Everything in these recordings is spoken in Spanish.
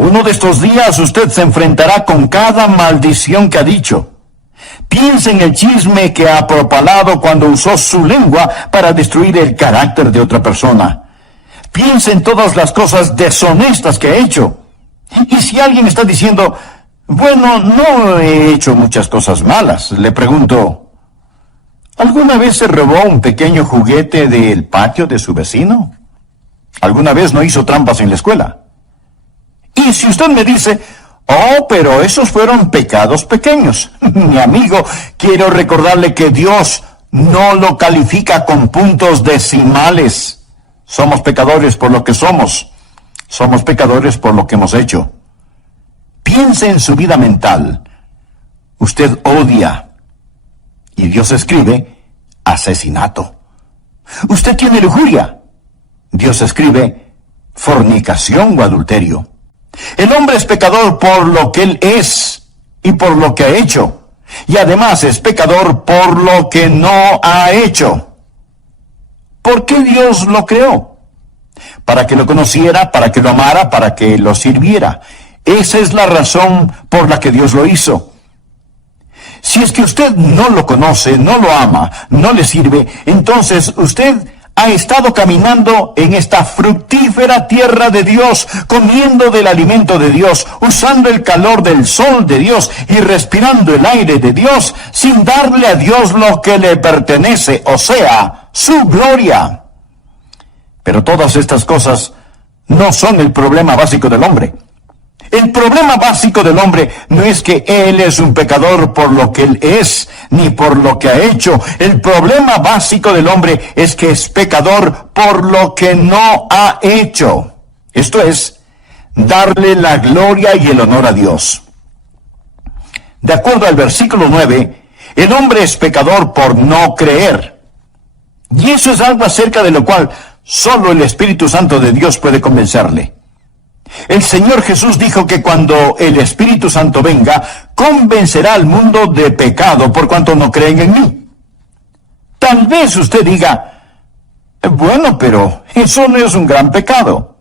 Uno de estos días usted se enfrentará con cada maldición que ha dicho. Piense en el chisme que ha propalado cuando usó su lengua para destruir el carácter de otra persona. Piense en todas las cosas deshonestas que ha hecho. Y si alguien está diciendo, bueno, no he hecho muchas cosas malas, le pregunto, ¿alguna vez se robó un pequeño juguete del patio de su vecino? ¿Alguna vez no hizo trampas en la escuela? Y si usted me dice, oh, pero esos fueron pecados pequeños, mi amigo, quiero recordarle que Dios no lo califica con puntos decimales. Somos pecadores por lo que somos. Somos pecadores por lo que hemos hecho. Piense en su vida mental. Usted odia. Y Dios escribe asesinato. Usted tiene lujuria. Dios escribe fornicación o adulterio. El hombre es pecador por lo que él es y por lo que ha hecho. Y además es pecador por lo que no ha hecho. ¿Por qué Dios lo creó? Para que lo conociera, para que lo amara, para que lo sirviera. Esa es la razón por la que Dios lo hizo. Si es que usted no lo conoce, no lo ama, no le sirve, entonces usted ha estado caminando en esta fructífera tierra de Dios, comiendo del alimento de Dios, usando el calor del sol de Dios y respirando el aire de Dios, sin darle a Dios lo que le pertenece, o sea, su gloria. Pero todas estas cosas no son el problema básico del hombre. El problema básico del hombre no es que él es un pecador por lo que él es, ni por lo que ha hecho. El problema básico del hombre es que es pecador por lo que no ha hecho. Esto es, darle la gloria y el honor a Dios. De acuerdo al versículo 9, el hombre es pecador por no creer. Y eso es algo acerca de lo cual solo el Espíritu Santo de Dios puede convencerle. El Señor Jesús dijo que cuando el Espíritu Santo venga, convencerá al mundo de pecado por cuanto no creen en mí. Tal vez usted diga, bueno, pero eso no es un gran pecado.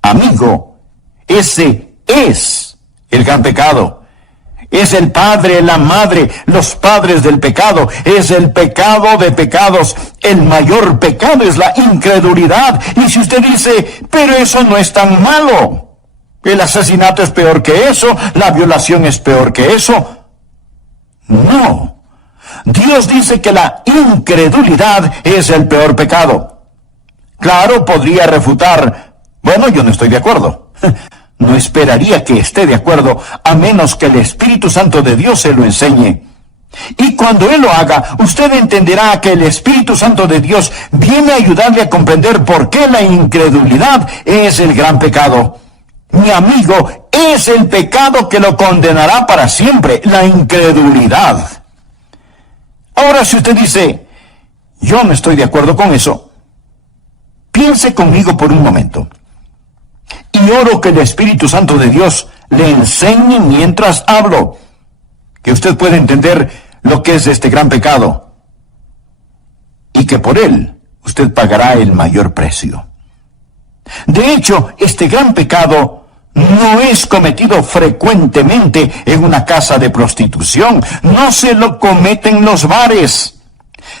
Amigo, ese es el gran pecado. Es el padre, la madre, los padres del pecado. Es el pecado de pecados. El mayor pecado es la incredulidad. Y si usted dice, pero eso no es tan malo. El asesinato es peor que eso. La violación es peor que eso. No. Dios dice que la incredulidad es el peor pecado. Claro, podría refutar, bueno, yo no estoy de acuerdo. No esperaría que esté de acuerdo, a menos que el Espíritu Santo de Dios se lo enseñe. Y cuando Él lo haga, usted entenderá que el Espíritu Santo de Dios viene a ayudarle a comprender por qué la incredulidad es el gran pecado. Mi amigo, es el pecado que lo condenará para siempre, la incredulidad. Ahora, si usted dice, yo no estoy de acuerdo con eso, piense conmigo por un momento. Y oro que el Espíritu Santo de Dios le enseñe mientras hablo, que usted pueda entender lo que es este gran pecado, y que por él usted pagará el mayor precio. De hecho, este gran pecado no es cometido frecuentemente en una casa de prostitución, no se lo comete en los bares,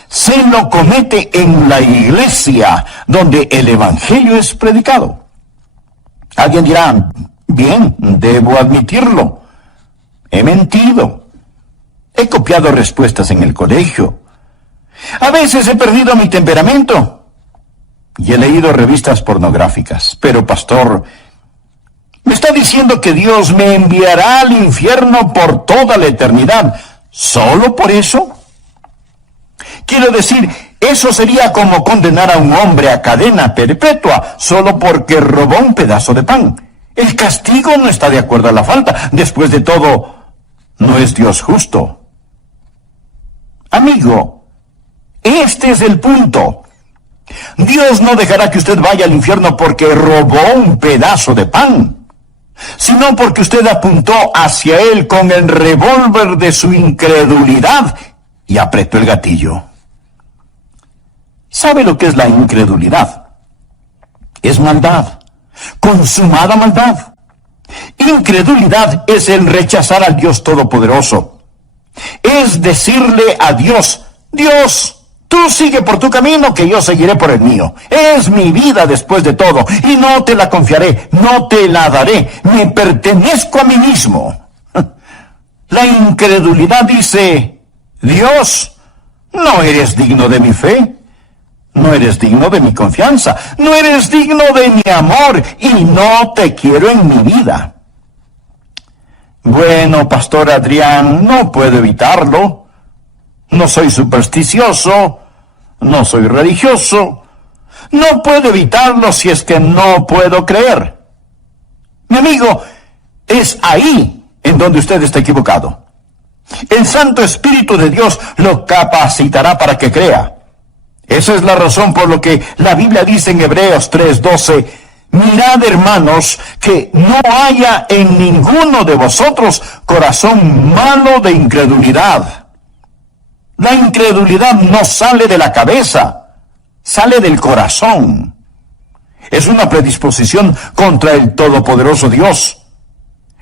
se lo comete en la iglesia, donde el Evangelio es predicado. Alguien dirá, bien, debo admitirlo. He mentido. He copiado respuestas en el colegio. A veces he perdido mi temperamento. Y he leído revistas pornográficas. Pero, pastor, ¿me está diciendo que Dios me enviará al infierno por toda la eternidad solo por eso? Quiero decir, eso sería como condenar a un hombre a cadena perpetua solo porque robó un pedazo de pan. El castigo no está de acuerdo a la falta. Después de todo, no es Dios justo. Amigo, este es el punto. Dios no dejará que usted vaya al infierno porque robó un pedazo de pan, sino porque usted apuntó hacia él con el revólver de su incredulidad y apretó el gatillo. ¿Sabe lo que es la incredulidad? Es maldad, consumada maldad. Incredulidad es el rechazar al Dios Todopoderoso. Es decirle a Dios, Dios, tú sigue por tu camino, que yo seguiré por el mío. Es mi vida después de todo, y no te la confiaré, no te la daré. Me pertenezco a mí mismo. La incredulidad dice, Dios, no eres digno de mi fe, no eres digno de mi confianza, no eres digno de mi amor, y no te quiero en mi vida. Bueno, Pastor Adrián, no puedo evitarlo. No soy supersticioso, no soy religioso. No puedo evitarlo si es que no puedo creer. Mi amigo, es ahí en donde usted está equivocado. El Santo Espíritu de Dios lo capacitará para que crea. Esa es la razón por lo que la Biblia dice en Hebreos 3:12, mirad, hermanos, que no haya en ninguno de vosotros corazón malo de incredulidad. La incredulidad no sale de la cabeza, sale del corazón. Es una predisposición contra el Todopoderoso Dios.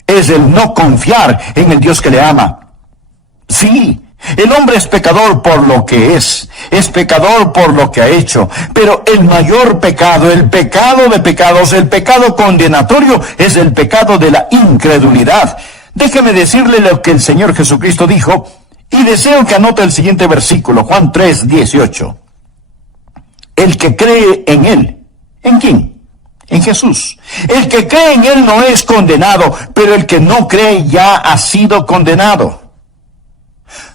Es el no confiar en el Dios que le ama. Sí, el hombre es pecador por lo que es pecador por lo que ha hecho, pero el mayor pecado, el pecado de pecados, el pecado condenatorio, es el pecado de la incredulidad. Déjeme decirle lo que el Señor Jesucristo dijo, y deseo que anote el siguiente versículo, Juan 3:18. El que cree en Él, ¿en quién? En Jesús. El que cree en Él no es condenado, pero el que no cree ya ha sido condenado.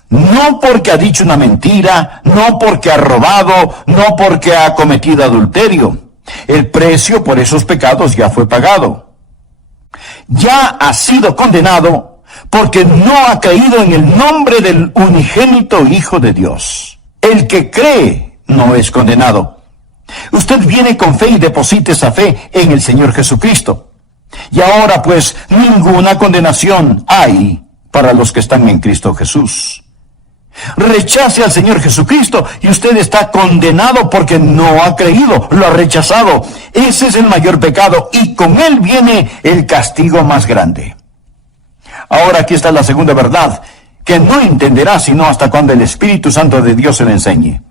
No porque ha dicho una mentira, no porque ha robado, no porque ha cometido adulterio. El precio por esos pecados ya fue pagado. Ya ha sido condenado porque no ha creído en el nombre del unigénito Hijo de Dios. El que cree no es condenado. Usted viene con fe y deposita esa fe en el Señor Jesucristo. Y ahora pues ninguna condenación hay para los que están en Cristo Jesús. Rechace al Señor Jesucristo y usted está condenado porque no ha creído, lo ha rechazado. Ese es el mayor pecado y con él viene el castigo más grande. Ahora aquí está la segunda verdad, que no entenderá sino hasta cuando el Espíritu Santo de Dios se le enseñe.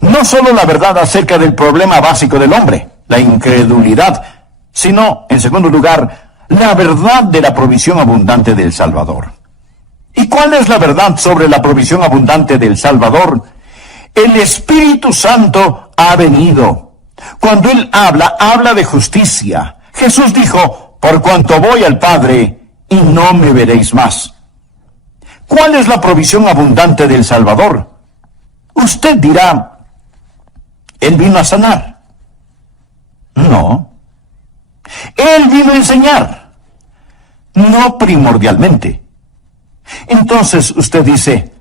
No solo la verdad acerca del problema básico del hombre, la incredulidad, sino, en segundo lugar, la verdad de la provisión abundante del Salvador. ¿Y cuál es la verdad sobre la provisión abundante del Salvador? El Espíritu Santo ha venido. Cuando Él habla de justicia. Jesús dijo, por cuanto voy al Padre, y no me veréis más. ¿Cuál es la provisión abundante del Salvador? Usted dirá, Él vino a sanar. No. Él vino a enseñar. No primordialmente. Entonces usted dice,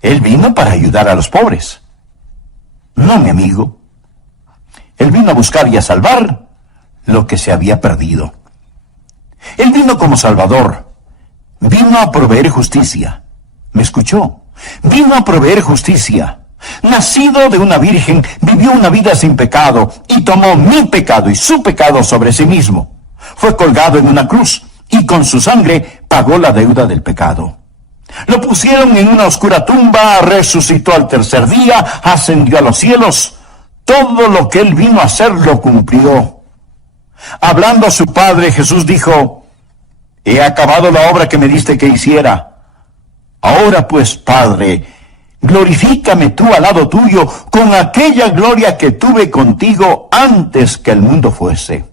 Él vino para ayudar a los pobres. No, mi amigo. Él vino a buscar y a salvar lo que se había perdido. Él vino como Salvador. Vino a proveer justicia. ¿Me escuchó? Vino a proveer justicia. Nacido de una virgen, vivió una vida sin pecado y tomó mi pecado y su pecado sobre sí mismo. Fue colgado en una cruz y con su sangre pagó la deuda del pecado. Lo pusieron en una oscura tumba, resucitó al tercer día, ascendió a los cielos. Todo lo que Él vino a hacer lo cumplió. Hablando a su Padre, Jesús dijo, he acabado la obra que me diste que hiciera. Ahora pues, Padre, glorifícame tú al lado tuyo con aquella gloria que tuve contigo antes que el mundo fuese.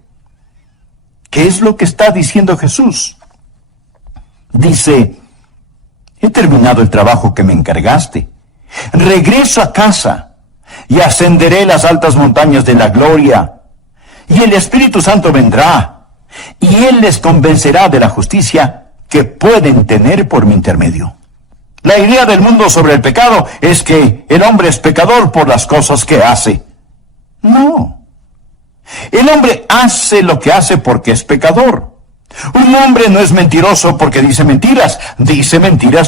¿Qué es lo que está diciendo Jesús? Dice, he terminado el trabajo que me encargaste. Regreso a casa y ascenderé las altas montañas de la gloria. Y el Espíritu Santo vendrá y Él les convencerá de la justicia que pueden tener por mi intermedio. La idea del mundo sobre el pecado es que el hombre es pecador por las cosas que hace. No. El hombre hace lo que hace porque es pecador. Un hombre no es mentiroso porque dice mentiras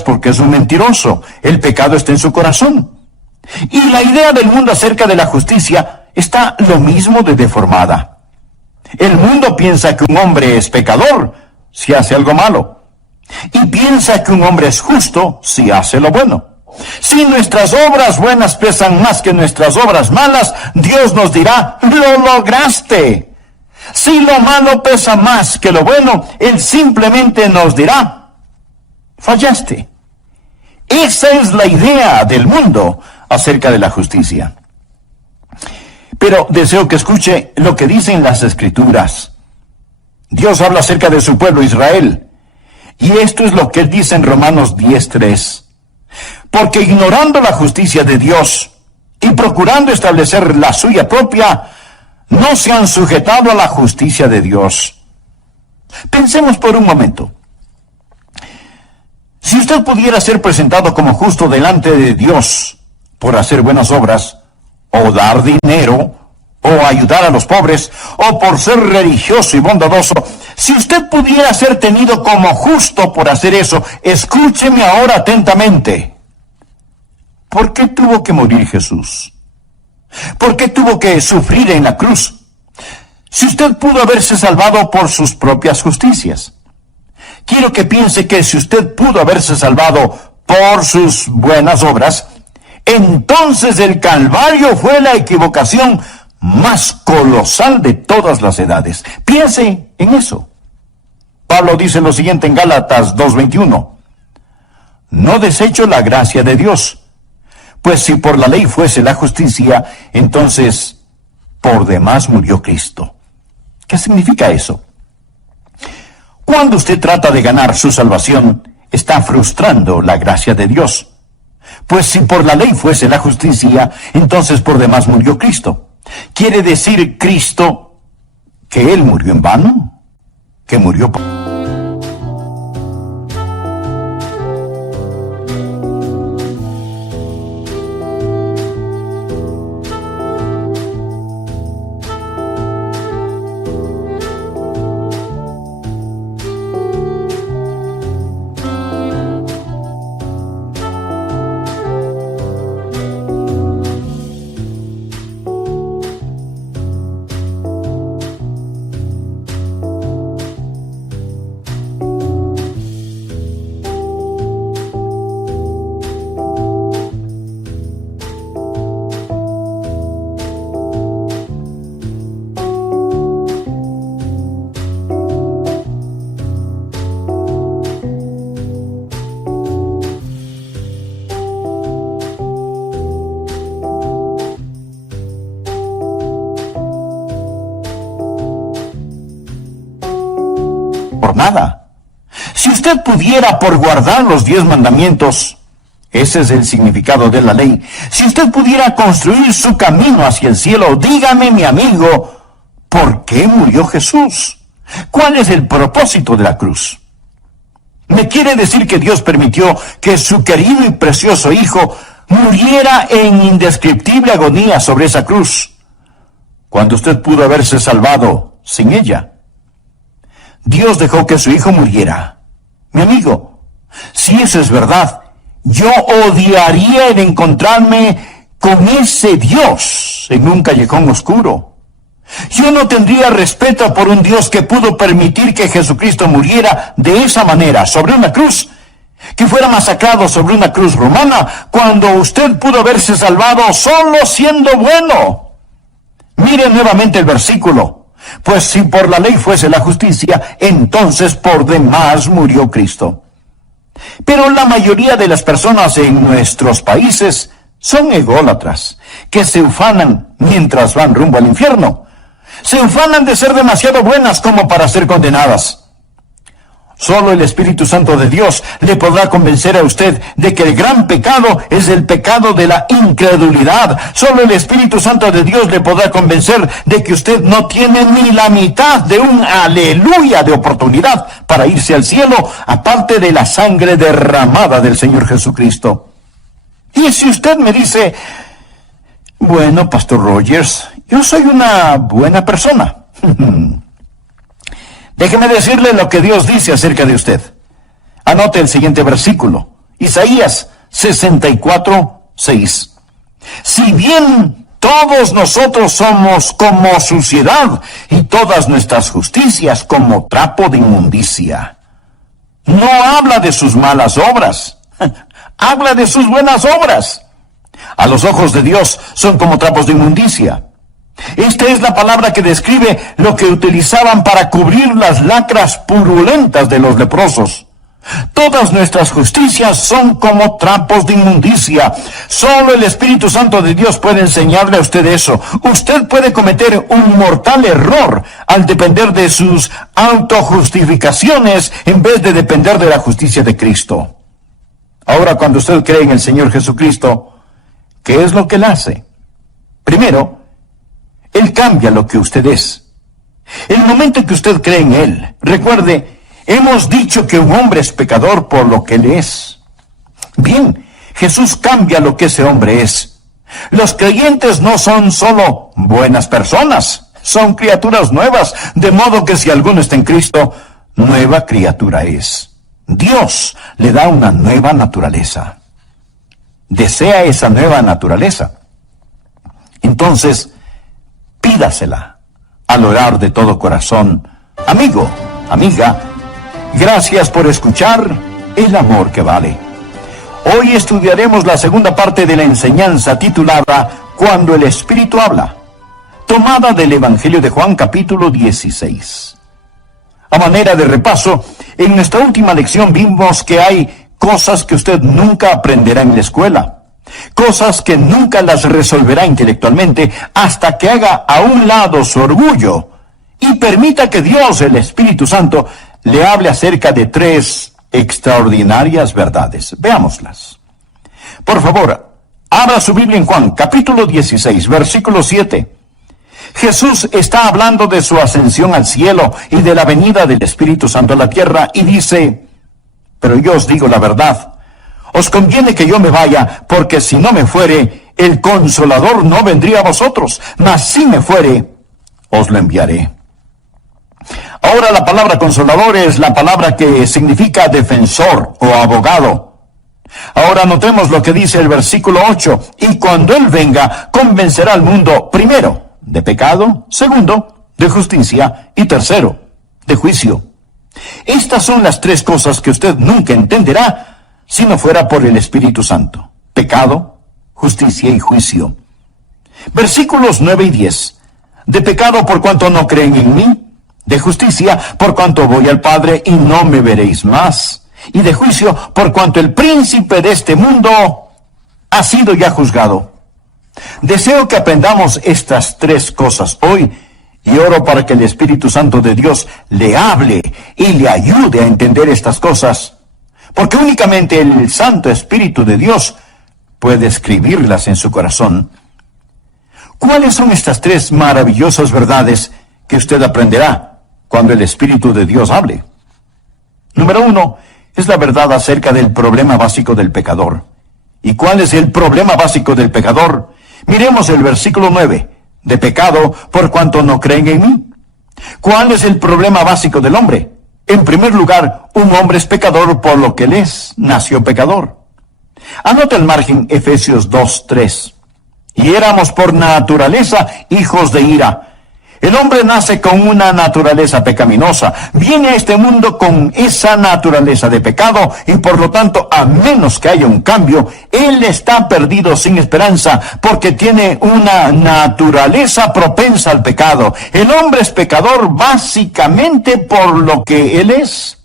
porque es un mentiroso. El pecado está en su corazón. Y la idea del mundo acerca de la justicia está lo mismo de deformada. El mundo piensa que un hombre es pecador si hace algo malo, y piensa que un hombre es justo si hace lo bueno. Si nuestras obras buenas pesan más que nuestras obras malas, Dios nos dirá, ¡lo lograste! Si lo malo pesa más que lo bueno, Él simplemente nos dirá, fallaste. Esa es la idea del mundo acerca de la justicia. Pero deseo que escuche lo que dicen las Escrituras. Dios habla acerca de su pueblo Israel. Y esto es lo que Él dice en Romanos 10:3. Porque ignorando la justicia de Dios y procurando establecer la suya propia, no se han sujetado a la justicia de Dios. Pensemos por un momento. Si usted pudiera ser presentado como justo delante de Dios por hacer buenas obras, o dar dinero, o ayudar a los pobres, o por ser religioso y bondadoso, si usted pudiera ser tenido como justo por hacer eso, escúcheme ahora atentamente. ¿Por qué tuvo que morir Jesús? ¿Por qué tuvo que sufrir en la cruz? Si usted pudo haberse salvado por sus propias justicias. Quiero que piense que si usted pudo haberse salvado por sus buenas obras, entonces el Calvario fue la equivocación más colosal de todas las edades. Piense en eso. Pablo dice lo siguiente en Gálatas 2:21. No desecho la gracia de Dios, pues si por la ley fuese la justicia, entonces por demás murió Cristo. ¿Qué significa eso? Cuando usted trata de ganar su salvación, está frustrando la gracia de Dios. Pues si por la ley fuese la justicia, entonces por demás murió Cristo. ¿Quiere decir Cristo que Él murió en vano? ¿Que murió por... nada? Si usted pudiera por guardar los 10 mandamientos, ese es el significado de la ley, si usted pudiera construir su camino hacia el cielo, dígame, mi amigo, ¿por qué murió Jesús? ¿Cuál es el propósito de la cruz? ¿Me quiere decir que Dios permitió que su querido y precioso Hijo muriera en indescriptible agonía sobre esa cruz, cuando usted pudo haberse salvado sin ella? Dios dejó que su Hijo muriera. Mi amigo, si eso es verdad, yo odiaría el encontrarme con ese Dios en un callejón oscuro. Yo no tendría respeto por un Dios que pudo permitir que Jesucristo muriera de esa manera, sobre una cruz, que fuera masacrado sobre una cruz romana, cuando usted pudo haberse salvado solo siendo bueno. Mire nuevamente el versículo. Pues si por la ley fuese la justicia, entonces por demás murió Cristo. Pero la mayoría de las personas en nuestros países son ególatras, que se ufanan mientras van rumbo al infierno. Se ufanan de ser demasiado buenas como para ser condenadas. Solo el Espíritu Santo de Dios le podrá convencer a usted de que el gran pecado es el pecado de la incredulidad. Solo el Espíritu Santo de Dios le podrá convencer de que usted no tiene ni la mitad de un aleluya de oportunidad para irse al cielo, aparte de la sangre derramada del Señor Jesucristo. Y si usted me dice, bueno, Pastor Rogers, yo soy una buena persona. Déjeme decirle lo que Dios dice acerca de usted. Anote el siguiente versículo. Isaías 64:6. Si bien Todos nosotros somos como suciedad y todas nuestras justicias como trapo de inmundicia. No habla de sus malas obras, habla de sus buenas obras. A los ojos de Dios son como trapos de inmundicia. Esta es la palabra que describe lo que utilizaban para cubrir las lacras purulentas de los leprosos. Todas nuestras justicias son como trapos de inmundicia. Solo el Espíritu Santo de Dios puede enseñarle a usted eso. Usted puede cometer un mortal error al depender de sus autojustificaciones en vez de depender de la justicia de Cristo. Ahora, cuando usted cree en el Señor Jesucristo, ¿qué es lo que Él hace? Primero, Él cambia lo que usted es. El momento en que usted cree en Él, recuerde, hemos dicho que un hombre es pecador por lo que Él es. Bien, Jesús cambia lo que ese hombre es. Los creyentes no son solo buenas personas, son criaturas nuevas, de modo que si alguno está en Cristo, nueva criatura es. Dios le da una nueva naturaleza. ¿Desea esa nueva naturaleza? Entonces, pídasela al orar de todo corazón. Amigo, amiga, gracias por escuchar El Amor que Vale. Hoy estudiaremos la segunda parte de la enseñanza titulada Cuando el Espíritu habla, tomada del Evangelio de Juan capítulo 16. A manera de repaso, en nuestra última lección vimos que hay cosas que usted nunca aprenderá en la escuela, cosas que nunca las resolverá intelectualmente hasta que haga a un lado su orgullo y permita que Dios, el Espíritu Santo, le hable acerca de 3 extraordinarias verdades. Veámoslas. Por favor, abra su Biblia en Juan, capítulo 16, versículo 7. Jesús está hablando de su ascensión al cielo y de la venida del Espíritu Santo a la tierra y dice, pero yo os digo la verdad, os conviene que yo me vaya, porque si no me fuere, el Consolador no vendría a vosotros, mas si me fuere, os lo enviaré. Ahora la palabra consolador es la palabra que significa defensor o abogado. Ahora notemos lo que dice el versículo 8. Y cuando Él venga, convencerá al mundo, primero, de pecado, segundo, de justicia y tercero, de juicio. Estas son las 3 cosas que usted nunca entenderá si no fuera por el Espíritu Santo. Pecado, justicia y juicio. Versículos 9 y 10. De pecado por cuanto no creen en mí. De justicia, por cuanto voy al Padre y no me veréis más. Y de juicio, por cuanto el príncipe de este mundo ha sido ya juzgado. Deseo que aprendamos estas 3 cosas hoy y oro para que el Espíritu Santo de Dios le hable y le ayude a entender estas cosas, porque únicamente el Santo Espíritu de Dios puede escribirlas en su corazón. ¿Cuáles son estas 3 maravillosas verdades que usted aprenderá cuando el Espíritu de Dios hable? Número 1, es la verdad acerca del problema básico del pecador. ¿Y cuál es el problema básico del pecador? Miremos el versículo 9. De pecado por cuanto no creen en mí. ¿Cuál es el problema básico del hombre? En primer lugar, un hombre es pecador por lo que él es, nació pecador. Anota al margen Efesios 2:3. Y éramos por naturaleza hijos de ira. El hombre nace con una naturaleza pecaminosa, viene a este mundo con esa naturaleza de pecado y por lo tanto, a menos que haya un cambio, él está perdido sin esperanza porque tiene una naturaleza propensa al pecado. El hombre es pecador básicamente por lo que él es.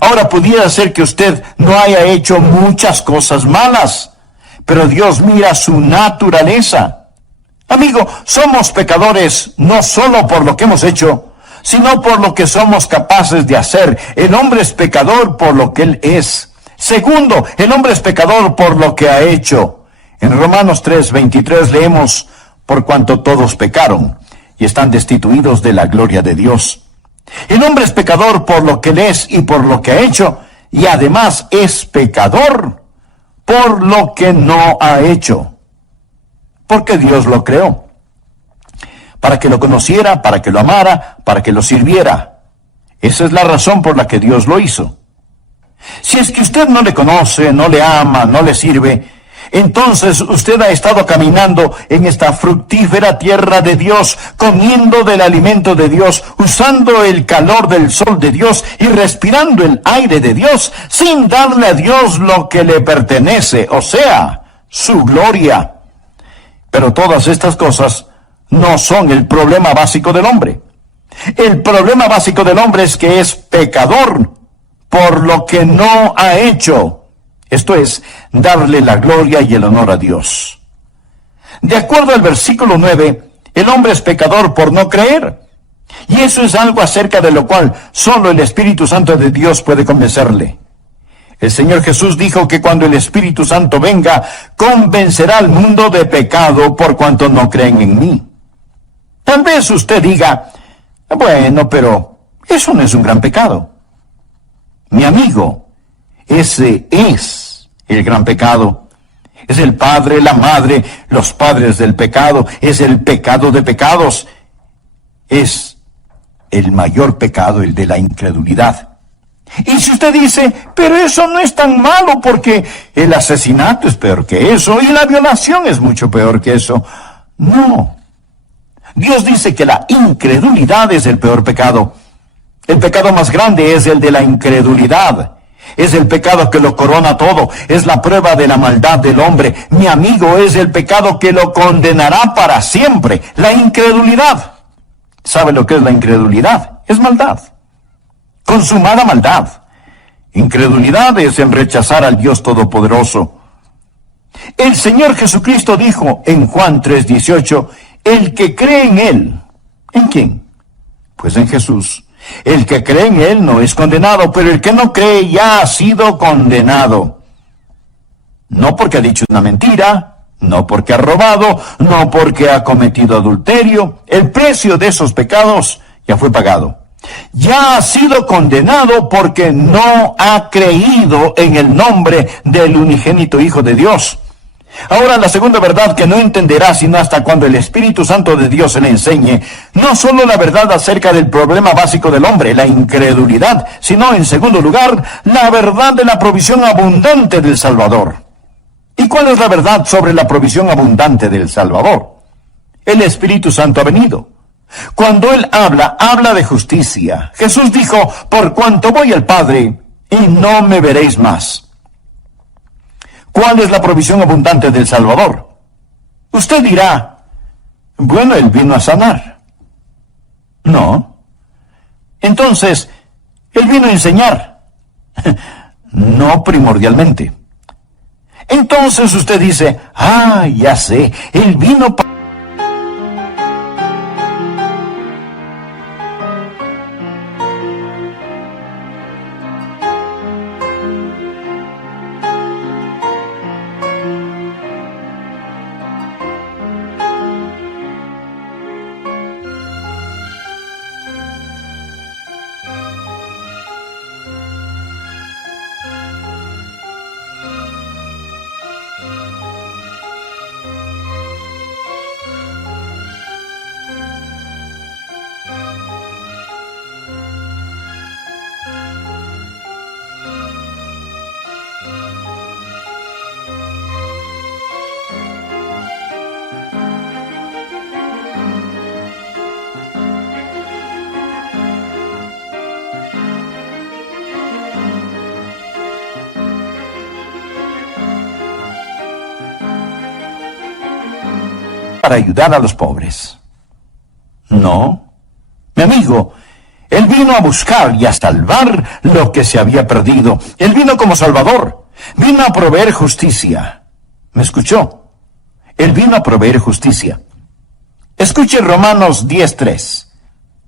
Ahora, pudiera ser que usted no haya hecho muchas cosas malas, pero Dios mira su naturaleza. Amigo, somos pecadores no solo por lo que hemos hecho, sino por lo que somos capaces de hacer. El hombre es pecador por lo que él es. Segundo, el hombre es pecador por lo que ha hecho. En Romanos 3:23 leemos, por cuanto todos pecaron y están destituidos de la gloria de Dios. El hombre es pecador por lo que él es y por lo que ha hecho, y además es pecador por lo que no ha hecho. Porque Dios lo creó, para que lo conociera, para que lo amara, para que lo sirviera. Esa es la razón por la que Dios lo hizo. Si es que usted no le conoce, no le ama, no le sirve, entonces usted ha estado caminando en esta fructífera tierra de Dios, comiendo del alimento de Dios, usando el calor del sol de Dios y respirando el aire de Dios, sin darle a Dios lo que le pertenece, o sea, su gloria. Pero todas estas cosas no son el problema básico del hombre. El problema básico del hombre es que es pecador por lo que no ha hecho. Esto es, darle la gloria y el honor a Dios. De acuerdo al versículo 9, el hombre es pecador por no creer. Y eso es algo acerca de lo cual solo el Espíritu Santo de Dios puede convencerle. El Señor Jesús dijo que cuando el Espíritu Santo venga, convencerá al mundo de pecado por cuanto no creen en mí. Tal vez usted diga, bueno, pero eso no es un gran pecado. Mi amigo, ese es el gran pecado. Es el padre, la madre, los padres del pecado. Es el pecado de pecados. Es el mayor pecado, el de la incredulidad. Y si usted dice, pero eso no es tan malo porque el asesinato es peor que eso y la violación es mucho peor que eso. No. Dios dice que la incredulidad es el peor pecado. El pecado más grande es el de la incredulidad. Es el pecado que lo corona todo. Es la prueba de la maldad del hombre. Mi amigo, es el pecado que lo condenará para siempre. La incredulidad. ¿Sabe lo que es la incredulidad? Es maldad. Consumada maldad. Incredulidad es en rechazar al Dios Todopoderoso. El Señor Jesucristo dijo en Juan 3:18, el que cree en Él. ¿En quién? Pues en Jesús. El que cree en Él no es condenado, pero el que no cree ya ha sido condenado. No porque ha dicho una mentira, no porque ha robado, no porque ha cometido adulterio. El precio de esos pecados ya fue pagado. Ya ha sido condenado porque no ha creído en el nombre del unigénito Hijo de Dios. Ahora, la segunda verdad que no entenderá sino hasta cuando el Espíritu Santo de Dios se le enseñe, no solo la verdad acerca del problema básico del hombre, la incredulidad, sino, en segundo lugar, la verdad de la provisión abundante del Salvador. ¿Y cuál es la verdad sobre la provisión abundante del Salvador? El Espíritu Santo ha venido. Cuando Él habla, habla de justicia. Jesús dijo, por cuanto voy al Padre, y no me veréis más. ¿Cuál es la provisión abundante del Salvador? Usted dirá, bueno, Él vino a sanar. No. Entonces, Él vino a enseñar. No primordialmente. Entonces usted dice, ya sé, Él vino para... para ayudar a los pobres. No. Mi amigo, Él vino a buscar y a salvar lo que se había perdido. Él vino como Salvador. Vino a proveer justicia. ¿Me escuchó? Él vino a proveer justicia. Escuche Romanos 10:3.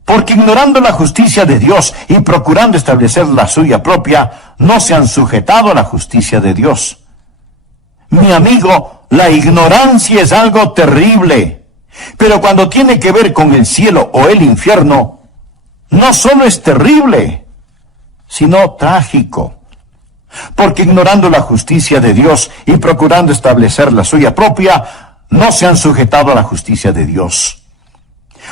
Porque ignorando la justicia de Dios y procurando establecer la suya propia, no se han sujetado a la justicia de Dios. Mi amigo, la ignorancia es algo terrible, pero cuando tiene que ver con el cielo o el infierno, no solo es terrible, sino trágico. Porque ignorando la justicia de Dios y procurando establecer la suya propia, no se han sujetado a la justicia de Dios.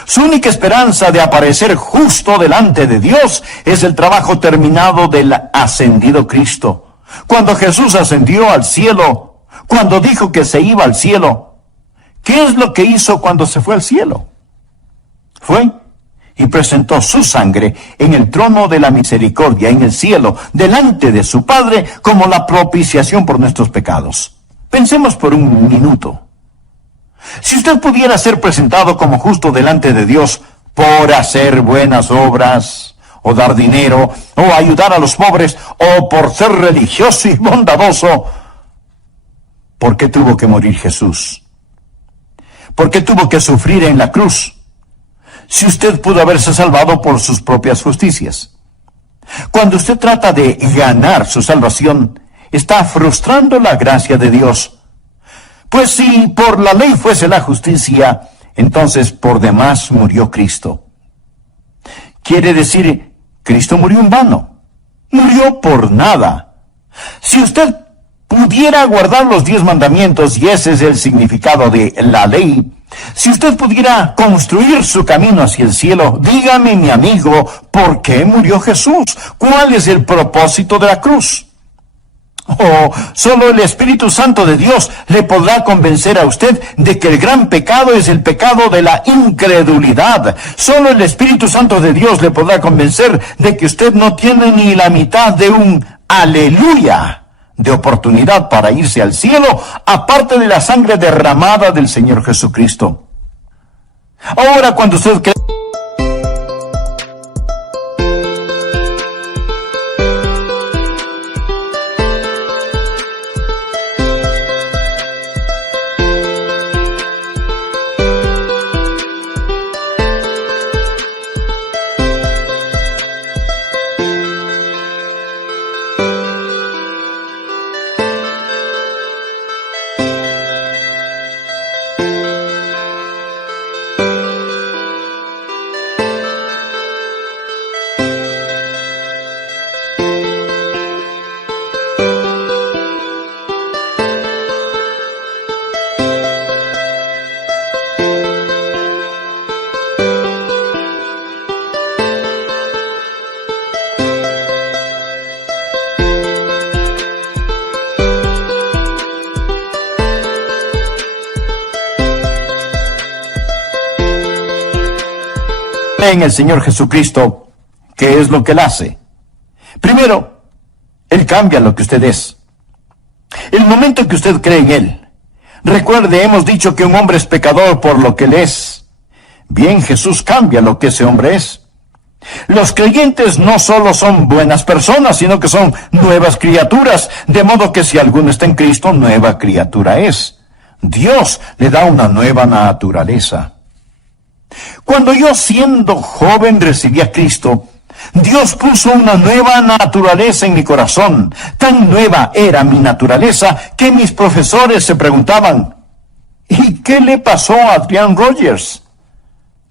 Su única esperanza de aparecer justo delante de Dios es el trabajo terminado del ascendido Cristo. Cuando Jesús ascendió al cielo, cuando dijo que se iba al cielo, ¿qué es lo que hizo cuando se fue al cielo? Fue y presentó su sangre en el trono de la misericordia en el cielo, delante de su Padre, como la propiciación por nuestros pecados. Pensemos por un minuto. Si usted pudiera ser presentado como justo delante de Dios por hacer buenas obras, o dar dinero, o ayudar a los pobres, o por ser religioso y bondadoso, ¿por qué tuvo que morir Jesús? ¿Por qué tuvo que sufrir en la cruz? Si usted pudo haberse salvado por sus propias justicias. Cuando usted trata de ganar su salvación, está frustrando la gracia de Dios. Pues si por la ley fuese la justicia, entonces por demás murió Cristo. Quiere decir, Cristo murió en vano. Murió por nada. Si usted pudiera guardar los 10 mandamientos, y ese es el significado de la ley, si usted pudiera construir su camino hacia el cielo, dígame, mi amigo, ¿por qué murió Jesús? ¿Cuál es el propósito de la cruz? Oh, solo el Espíritu Santo de Dios le podrá convencer a usted de que el gran pecado es el pecado de la incredulidad. Solo el Espíritu Santo de Dios le podrá convencer de que usted no tiene ni la mitad de un aleluya de oportunidad para irse al cielo, aparte de la sangre derramada del Señor Jesucristo. Ahora, cuando usted cree en el Señor Jesucristo, ¿qué es lo que Él hace? Primero, Él cambia lo que usted es. El momento que usted cree en Él, recuerde, hemos dicho que un hombre es pecador por lo que Él es. Bien, Jesús cambia lo que ese hombre es. Los creyentes no solo son buenas personas, sino que son nuevas criaturas, de modo que si alguno está en Cristo, nueva criatura es. Dios le da una nueva naturaleza. Cuando yo, siendo joven, recibí a Cristo, Dios puso una nueva naturaleza en mi corazón. Tan nueva era mi naturaleza que mis profesores se preguntaban, ¿y qué le pasó a Adrian Rogers?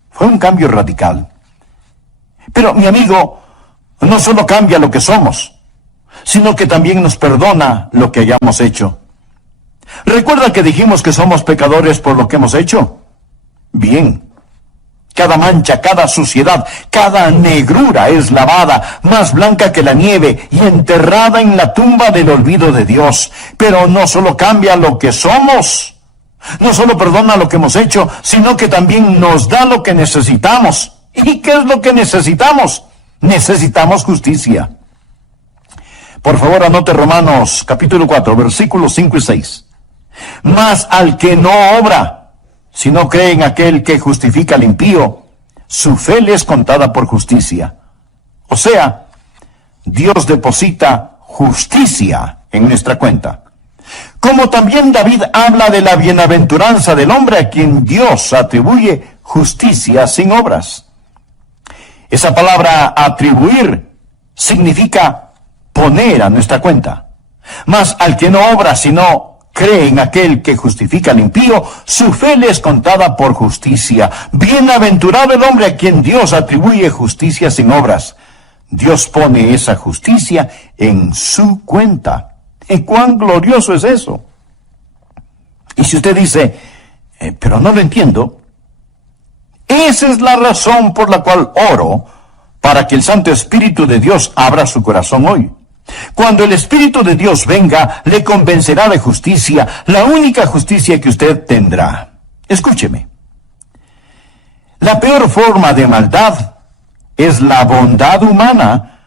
Fue un cambio radical. Pero, mi amigo, no solo cambia lo que somos, sino que también nos perdona lo que hayamos hecho. ¿Recuerda que dijimos que somos pecadores por lo que hemos hecho? Bien. Cada mancha, cada suciedad, cada negrura es lavada, más blanca que la nieve, y enterrada en la tumba del olvido de Dios. Pero no solo cambia lo que somos, no solo perdona lo que hemos hecho, sino que también nos da lo que necesitamos. ¿Y qué es lo que necesitamos? Necesitamos justicia. Por favor, anote Romanos capítulo 4, versículos 5 y 6. Mas al que no obra, si no cree en aquel que justifica al impío, su fe le es contada por justicia. O sea, Dios deposita justicia en nuestra cuenta. Como también David habla de la bienaventuranza del hombre a quien Dios atribuye justicia sin obras. Esa palabra atribuir significa poner a nuestra cuenta. Mas al que no obra, sino cree en aquel que justifica al impío, su fe le es contada por justicia. Bienaventurado el hombre a quien Dios atribuye justicia sin obras. Dios pone esa justicia en su cuenta. ¿Y cuán glorioso es eso? Y si usted dice, pero no lo entiendo, esa es la razón por la cual oro, para que el Santo Espíritu de Dios abra su corazón hoy. Cuando el Espíritu de Dios venga, le convencerá de justicia, la única justicia que usted tendrá. Escúcheme. La peor forma de maldad es la bondad humana,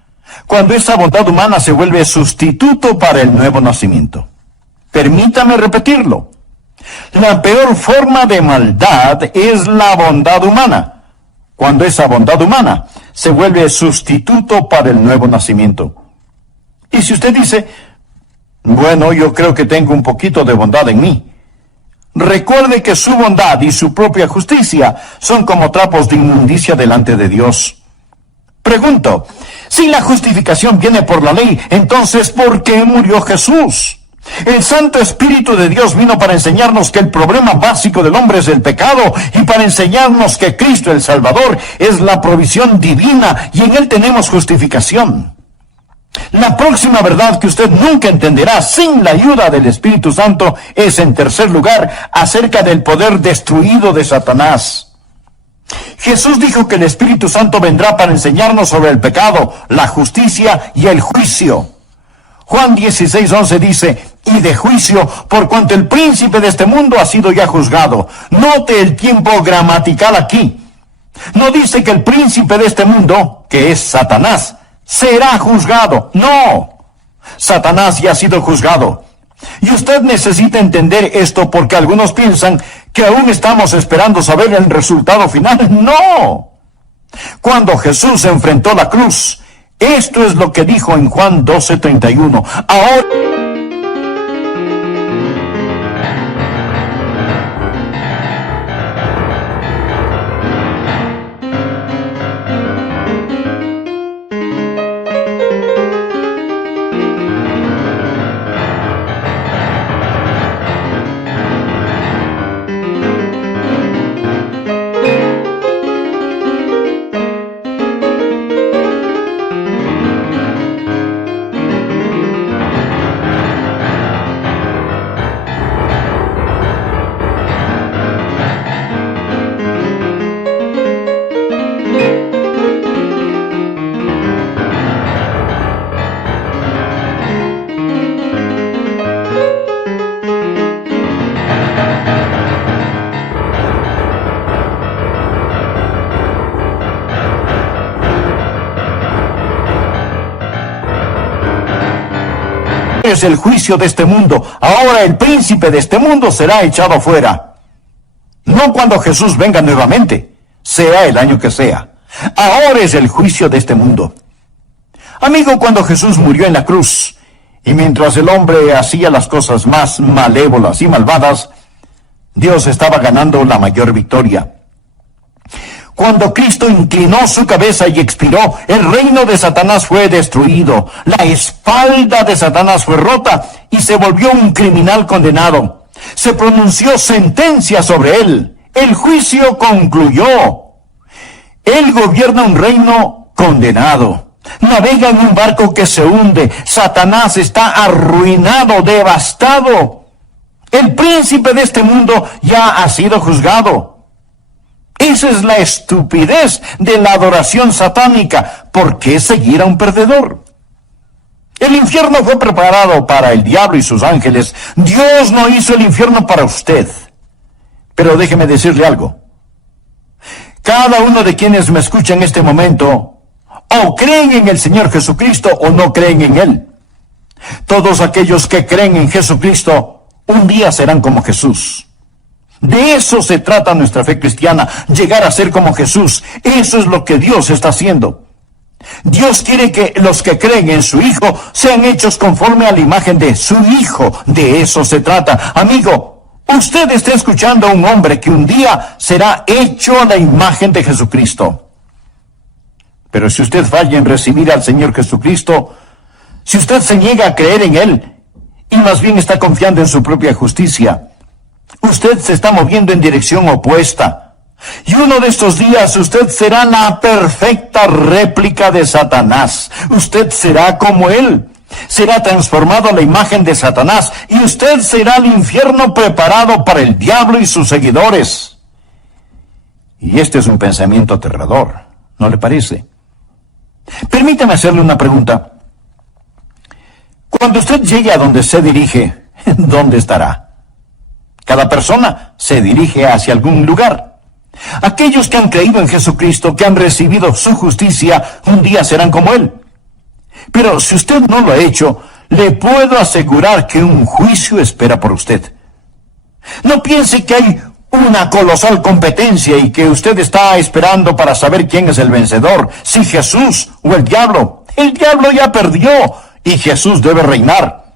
cuando esa bondad humana se vuelve sustituto para el nuevo nacimiento. Permítame repetirlo. La peor forma de maldad es la bondad humana, cuando esa bondad humana se vuelve sustituto para el nuevo nacimiento. Y si usted dice, bueno, yo creo que tengo un poquito de bondad en mí, recuerde que su bondad y su propia justicia son como trapos de inmundicia delante de Dios. Pregunto, si la justificación viene por la ley, entonces ¿por qué murió Jesús? El Santo Espíritu de Dios vino para enseñarnos que el problema básico del hombre es el pecado y para enseñarnos que Cristo el Salvador es la provisión divina y en Él tenemos justificación. La próxima verdad que usted nunca entenderá sin la ayuda del Espíritu Santo es, en tercer lugar, acerca del poder destruido de Satanás. Jesús dijo que el Espíritu Santo vendrá para enseñarnos sobre el pecado, la justicia y el juicio. Juan 16:11 dice, y de juicio, por cuanto el príncipe de este mundo ha sido ya juzgado. Note el tiempo gramatical aquí. No dice que el príncipe de este mundo, que es Satanás, será juzgado. No, Satanás ya ha sido juzgado. Y usted necesita entender esto porque algunos piensan que aún estamos esperando saber el resultado final. No. Cuando Jesús enfrentó la cruz, esto es lo que dijo en Juan 12:31. Ahora es el juicio de este mundo. Ahora el príncipe de este mundo será echado fuera. No cuando Jesús venga nuevamente, sea el año que sea. Ahora es el juicio de este mundo. Amigo, cuando Jesús murió en la cruz, y mientras el hombre hacía las cosas más malévolas y malvadas, Dios estaba ganando la mayor victoria. Cuando Cristo inclinó su cabeza y expiró, el reino de Satanás fue destruido, la espalda de Satanás fue rota y se volvió un criminal condenado. Se pronunció sentencia sobre él. El juicio concluyó. Él gobierna un reino condenado. Navega en un barco que se hunde. Satanás está arruinado, devastado. El príncipe de este mundo ya ha sido juzgado. Esa es la estupidez de la adoración satánica. ¿Por qué seguir a un perdedor? El infierno fue preparado para el diablo y sus ángeles. Dios no hizo el infierno para usted. Pero déjeme decirle algo. Cada uno de quienes me escucha en este momento, o creen en el Señor Jesucristo o no creen en Él. Todos aquellos que creen en Jesucristo, un día serán como Jesús. De eso se trata nuestra fe cristiana, llegar a ser como Jesús. Eso es lo que Dios está haciendo. Dios quiere que los que creen en su Hijo sean hechos conforme a la imagen de su Hijo. De eso se trata. Amigo, usted está escuchando a un hombre que un día será hecho a la imagen de Jesucristo. Pero si usted falla en recibir al Señor Jesucristo, si usted se niega a creer en Él, y más bien está confiando en su propia justicia, usted se está moviendo en dirección opuesta. Y uno de estos días usted será la perfecta réplica de Satanás. Usted será como él. Será transformado a la imagen de Satanás. Y usted será el infierno preparado para el diablo y sus seguidores. Y este es un pensamiento aterrador, ¿no le parece? Permítame hacerle una pregunta. Cuando usted llegue a donde se dirige, ¿dónde estará? Cada persona se dirige hacia algún lugar. Aquellos que han creído en Jesucristo, que han recibido su justicia, un día serán como Él. Pero si usted no lo ha hecho, le puedo asegurar que un juicio espera por usted. No piense que hay una colosal competencia y que usted está esperando para saber quién es el vencedor, si Jesús o el diablo. El diablo ya perdió y Jesús debe reinar.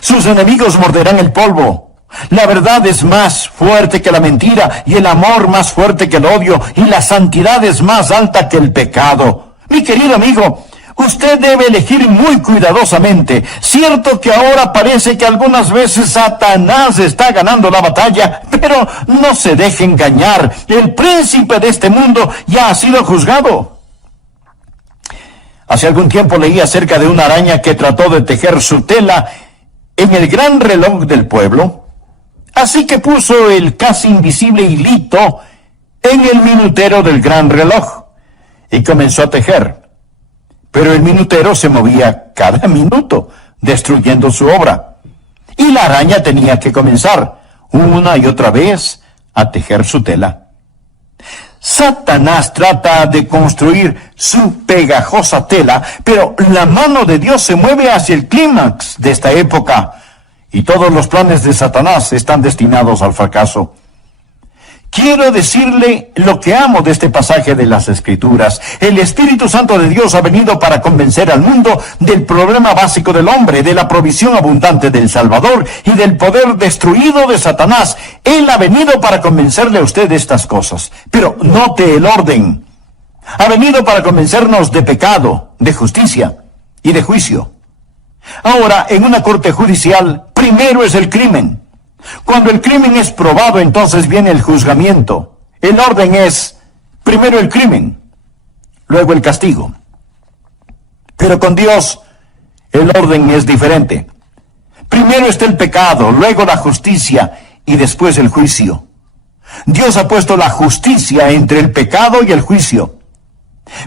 Sus enemigos morderán el polvo. La verdad es más fuerte que la mentira, y el amor más fuerte que el odio, y la santidad es más alta que el pecado. Mi querido amigo, usted debe elegir muy cuidadosamente. Cierto que ahora parece que algunas veces Satanás está ganando la batalla, pero no se deje engañar. El príncipe de este mundo ya ha sido juzgado. Hace algún tiempo leí acerca de una araña que trató de tejer su tela en el gran reloj del pueblo. Así que puso el casi invisible hilito en el minutero del gran reloj y comenzó a tejer. Pero el minutero se movía cada minuto, destruyendo su obra. Y la araña tenía que comenzar una y otra vez a tejer su tela. Satanás trata de construir su pegajosa tela, pero la mano de Dios se mueve hacia el clímax de esta época, y todos los planes de Satanás están destinados al fracaso. Quiero decirle lo que amo de este pasaje de las Escrituras. El Espíritu Santo de Dios ha venido para convencer al mundo del problema básico del hombre, de la provisión abundante del Salvador y del poder destruido de Satanás. Él ha venido para convencerle a usted de estas cosas. Pero note el orden. Ha venido para convencernos de pecado, de justicia y de juicio. Ahora, en una corte judicial, primero es el crimen. Cuando el crimen es probado, entonces viene el juzgamiento. El orden es, primero el crimen, luego el castigo. Pero con Dios, el orden es diferente. Primero está el pecado, luego la justicia y después el juicio. Dios ha puesto la justicia entre el pecado y el juicio.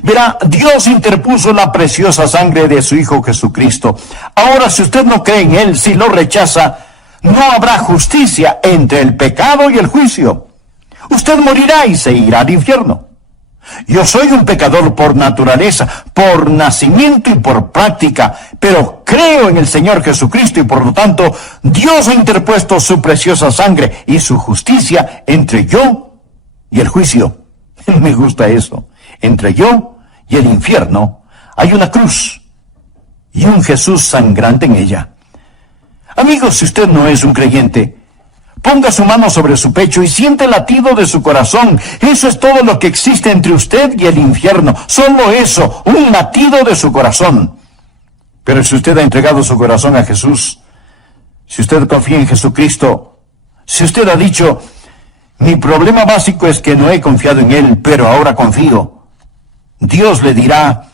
Verá, Dios interpuso la preciosa sangre de su Hijo Jesucristo. Ahora, si usted no cree en Él, si lo rechaza, no habrá justicia entre el pecado y el juicio. Usted morirá y se irá al infierno. Yo soy un pecador por naturaleza, por nacimiento y por práctica, pero creo en el Señor Jesucristo y por lo tanto Dios ha interpuesto su preciosa sangre y su justicia entre yo y el juicio. Me gusta eso. Entre yo y el infierno hay una cruz y un Jesús sangrante en ella. Amigos, si usted no es un creyente, ponga su mano sobre su pecho y siente el latido de su corazón. Eso es todo lo que existe entre usted y el infierno. Solo eso, un latido de su corazón. Pero si usted ha entregado su corazón a Jesús, si usted confía en Jesucristo, si usted ha dicho, mi problema básico es que no he confiado en Él, pero ahora confío, Dios le dirá,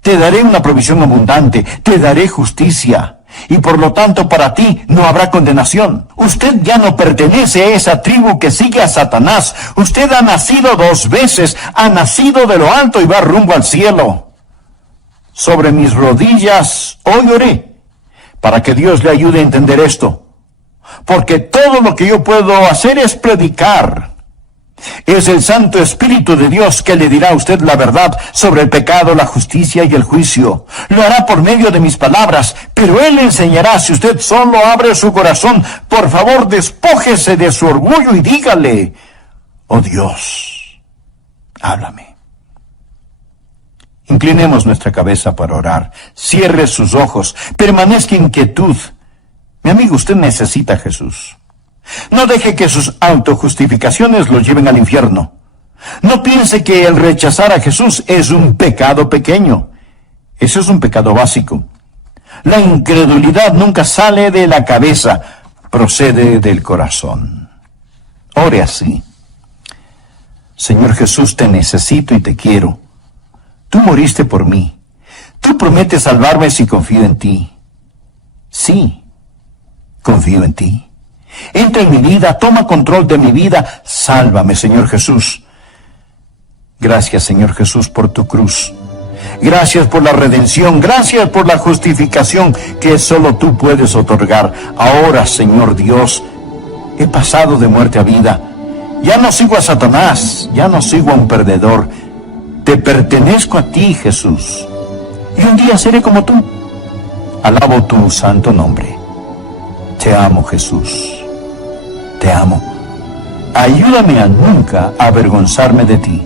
te daré una provisión abundante, te daré justicia. Y por lo tanto para ti no habrá condenación. Usted ya no pertenece a esa tribu que sigue a Satanás. Usted ha nacido 2 veces, ha nacido de lo alto y va rumbo al cielo. Sobre mis rodillas hoy oré para que Dios le ayude a entender esto. Porque todo lo que yo puedo hacer es predicar. Es el Santo Espíritu de Dios que le dirá a usted la verdad sobre el pecado, la justicia y el juicio. Lo hará por medio de mis palabras, pero Él le enseñará si usted solo abre su corazón. Por favor, despójese de su orgullo y dígale, oh Dios, háblame. Inclinemos nuestra cabeza para orar. Cierre sus ojos. Permanezca en quietud. Mi amigo, usted necesita a Jesús. No deje que sus autojustificaciones lo lleven al infierno. No piense que el rechazar a Jesús es un pecado pequeño. Eso es un pecado básico. La incredulidad nunca sale de la cabeza, procede del corazón. Ore así. Señor Jesús, te necesito y te quiero. Tú moriste por mí. Tú prometes salvarme si confío en ti. Sí, confío en ti. Entra en mi vida, toma control de mi vida. Sálvame, Señor Jesús. Gracias, Señor Jesús, por tu cruz. Gracias por la redención, gracias por la justificación que solo tú puedes otorgar. Ahora, Señor Dios, he pasado de muerte a vida. Ya no sigo a Satanás, ya no sigo a un perdedor. Te pertenezco a ti, Jesús. Y un día seré como tú. Alabo tu santo nombre. Te amo, Jesús. Te amo. Ayúdame a nunca avergonzarme de ti.